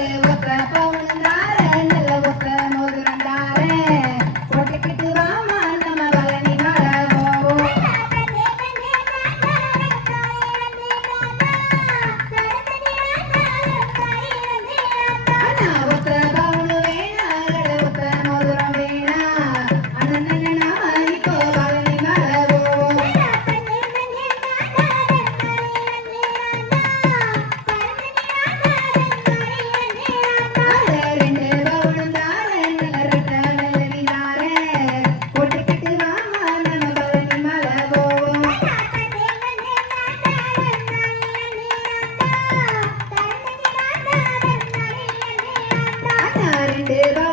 Deva ప్రభవన carteira